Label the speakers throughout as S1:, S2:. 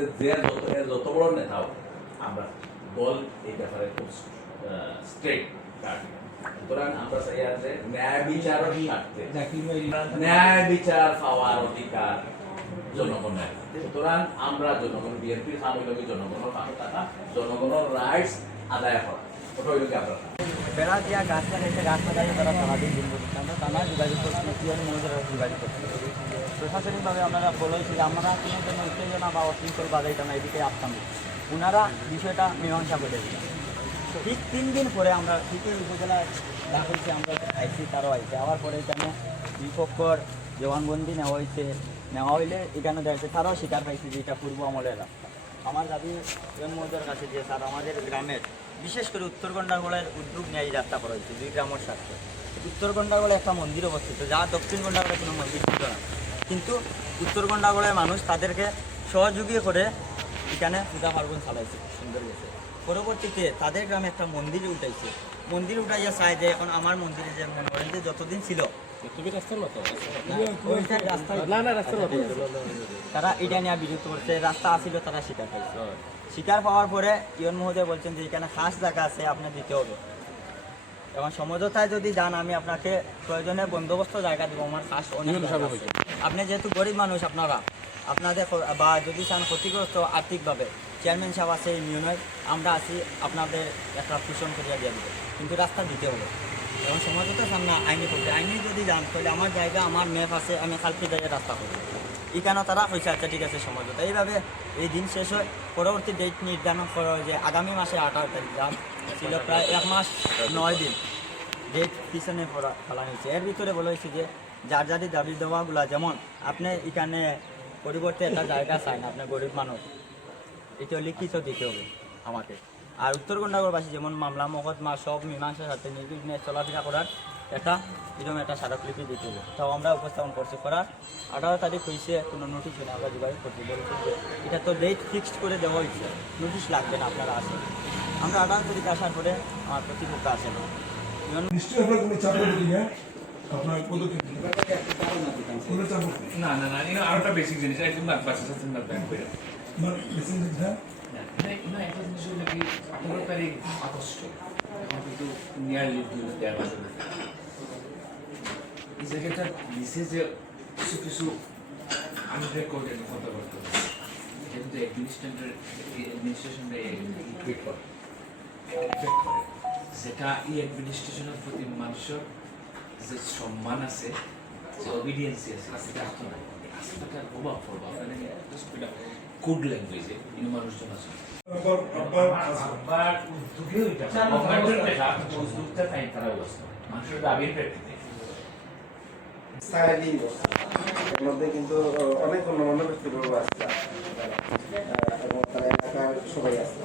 S1: রাজনীতিতে যে যত যত বড় নেতা হোক, আমরা দল এই ব্যাপারে খুব স্ট্রেট সুতরাং আমরা চাই যে ন্যায় বিচারের স্বার্থে। ন্যায় বিচার পাওয়ার অধিকার জনগণের সুতরাং আমরা জনগণ বিএনপির সামগ্রিক জনগণের পাশে থাকা জনগণের রাইটস আদায় করা। ওটা হইল কাজ।
S2: বেড়া দিয়া গাছ লাগাইছে গাছ লাগাইছে তারা সারাদিন দিন আমরা টানা যোগাযোগ করছি পিএন মহিলারা যোগাযোগ করছি। প্রশাসনিকভাবে আপনারা বলেছি যে আমরা কোনো জন্য উত্তেজনা বা অশৃঙ্খল বাজাইতাম না, এদিকে আসতাম। ওনারা বিষয়টা মীমাংসা করে ঠিক তিন দিন পরে আমরা ঠিকই উপজেলায় দাখিলছি আমরা আইসি তারও আইসি। আবার পরে এখানে বিপক্ষর জবানবন্দি নেওয়া হয়েছে, নেওয়া হইলে এখানে দেখা যাচ্ছে তারাও স্বীকার পাইছে যে এটা পূর্ব আমলের রাস্তা। আমার দাবি মহোদয়ের কাছে যে স্যার, আমাদের গ্রামের বিশেষ করে উত্তর উদ্যোগ নিয়ে এই যাত্রা করা হয়েছে, দুই গ্রামের স্বার্থে। উত্তর একটা মন্দির অবস্থিত, যা দক্ষিণ গন্ডাগোলে কোনো মন্দির ছিল না। কিন্তু উত্তর গন্ডাগোলের মানুষ তাদেরকে সহযোগী করে এখানে পূজা পার্বণ চালাইছে সুন্দর গেছে। পরবর্তীতে তাদের গ্রামে একটা মন্দির উঠাইছে। মন্দির উঠাইয়া চায় যে এখন আমার মন্দিরে যে মনে করেন যে যতদিন ছিল তারা এটা নিয়ে বিরোধ করছে রাস্তা আসিল তারা শিকার পাইছে। স্বীকার পাওয়ার পরে ইয়ন মহোদয় বলছেন যে এখানে খাস জায়গা আছে আপনার দিতে হবে। এবং সমঝোতায় যদি যান আমি আপনাকে প্রয়োজনে বন্দোবস্ত জায়গা দেবো আমার খাস অনেক আপনি যেহেতু গরিব মানুষ আপনারা আপনাদের বা যদি চান ক্ষতিগ্রস্ত আর্থিকভাবে চেয়ারম্যান সাহেব আছে ইউনিয়নের আমরা আছি আপনাদের একটা পোষণ করিয়া দিয়ে দেবো। কিন্তু রাস্তা দিতে হবে। এবং সমঝোতার সামনে আইনি করতে আইনি যদি যান তাহলে আমার জায়গা আমার ম্যাপ আছে আমি কালকে যাই রাস্তা করব। এখানে তারা কইছে আচ্ছা ঠিক আছে সমঝোতা এইভাবে এই দিন শেষ হয়। পরবর্তী ডেট নির্ধারণ করা হয় যে আগামী মাসে আঠারো তারিখ, যা ছিল প্রায় এক মাস নয় দিন। ডেট পিছনে ফেলা হয়েছে। এর ভিতরে বলা হয়েছে যে যার যারি দাবি দেওয়াগুলা যেমন, আপনি এখানে পরিবর্তে একটা জায়গা চান আপনি গরিব মানুষ। এটা লিখিত দিতে হবে আমাকে। আর উত্তর গন্ডাগরবাসী যেমন মামলা মকদ্দমা সব মীমাংসার সাথে নির্বিঘ্নে চলাফেরা করার একটা এরকম একটা স্মারকলিপি দিতে হবে তাও আমরা উপস্থাপন করছি করার। আঠারো তারিখ হয়েছে কোনো নোটিশ নেই আমরা যোগাযোগ করছি বলছি এটা তো ডেট ফিক্সড করে দেওয়া হয়েছে নোটিশ লাগবে না আপনারা আসেন। আমরা আঠারো তারিখ আসার পরে আমার প্রতিপক্ষ আসে না
S3: নেই না।
S4: না না না এটা আরেকটা বেসিক জিনিস একদম বাচ্চা সাথে না ব্যাংক করে
S3: জিনিস, হ্যাঁ
S4: না একটা জিনিস হলো কি পনেরো তারিখ আগস্ট এখন কিন্তু নিয়ারলি দুই দেড় বছর হয়েছে। নিচে যে কিছু আনরেকর্ডেড কথাবার্তা কিন্তু অ্যাডমিনিস্ট্রেটর অ্যাডমিনিস্ট্রেশনে ইফেক্ট করে যেটা এই অ্যাডমিনিস্ট্রেশনের প্রতি মানুষের যে সম্মান আছে যে অবিডিয়েন্সি আছে সেটা আসতো না আস্থাটার প্রভাব পড়বে কোড ল্যাঙ্গুয়েজে মানুষজন আছে
S3: আবার আবার
S4: আবার উদ্যোগেও এটা গভর্নমেন্টের দেখা উদ্যোগটা টাইম তারা অবস্থা। মানুষের দাবির প্রেক্ষিতে।
S5: সারাদিন বসে। এর মধ্যে কিন্তু অনেক গণ্যমান্য ব্যক্তিবর্গ আসছে এবং তারা এলাকার সবাই আসছে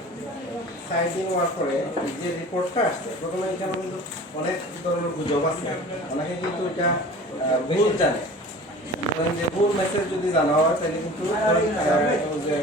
S5: হওয়ার পরে যে রিপোর্টটা আসছে প্রথমে এখানে কিন্তু অনেক ধরনের গুজব আছে। অনেকে কিন্তু এটা ভুল জানে। ধরেন যে ভুল মেসেজ যদি জানা হয় তাহলে কিন্তু ধরেন, আহ, যে